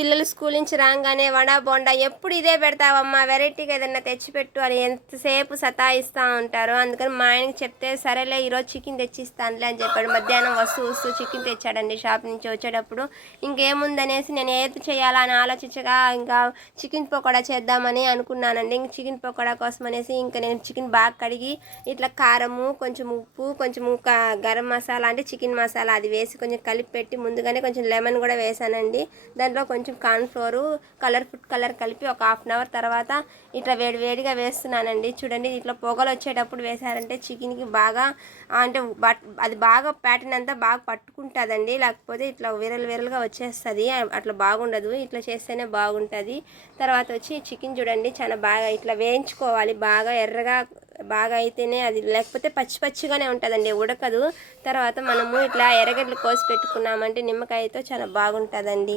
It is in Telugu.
పిల్లలు స్కూల్ నుంచి రాగానే వడ బోండా ఎప్పుడు ఇదే పెడతావమ్మా, వెరైటీగా ఏదన్నా తెచ్చిపెట్టు అని ఎంతసేపు సతాయిస్తూ ఉంటారు. అందుకని మా ఆయనకి చెప్తే సరేలే ఈరోజు చికెన్ తెచ్చిస్తానులే అని చెప్పాడు. మధ్యాహ్నం వస్తూ చికెన్ తెచ్చాడండి షాప్ నుంచి వచ్చేటప్పుడు. ఇంకేముందనేసి నేను ఏది చేయాలా అని ఆలోచించగా ఇంకా చికెన్ పకోడా చేద్దామని అనుకున్నానండి. ఇంక చికెన్ పకోడా కోసం అనేసి ఇంకా నేను చికెన్ బాగా కడిగి ఇట్లా కారము, కొంచెం ఉప్పు, కొంచెం గరం మసాలా అంటే చికెన్ మసాలా అది వేసి కొంచెం కలిపి పెట్టి ముందుగానే కొంచెం లెమన్ కూడా వేసానండి. దాంట్లో కొంచెం కార్న్ఫ్లోరు, ఫుడ్ కలర్ కలిపి ఒక హాఫ్ అన్ అవర్ తర్వాత ఇట్లా వేడిగా వేస్తున్నానండి. చూడండి ఇట్లా పొగలు వచ్చేటప్పుడు వేసారంటే చికెన్కి బాగా అంటే అది బాగా ప్యాటర్న్ అంతా బాగా పట్టుకుంటుందండి. లేకపోతే ఇట్లా విరలుగా వచ్చేస్తుంది, అట్లా బాగుండదు. ఇట్లా చేస్తేనే బాగుంటుంది. తర్వాత వచ్చి చికెన్ చూడండి చాలా బాగా ఇట్లా వేయించుకోవాలి, బాగా ఎర్రగా బాగా అయితేనే అది, లేకపోతే పచ్చిగానే ఉంటుందండి, ఉడకదు. తర్వాత మనము ఇట్లా ఎర్రగడ్డలు కోసి పెట్టుకున్నామంటే నిమ్మకాయతో చాలా బాగుంటుందండి.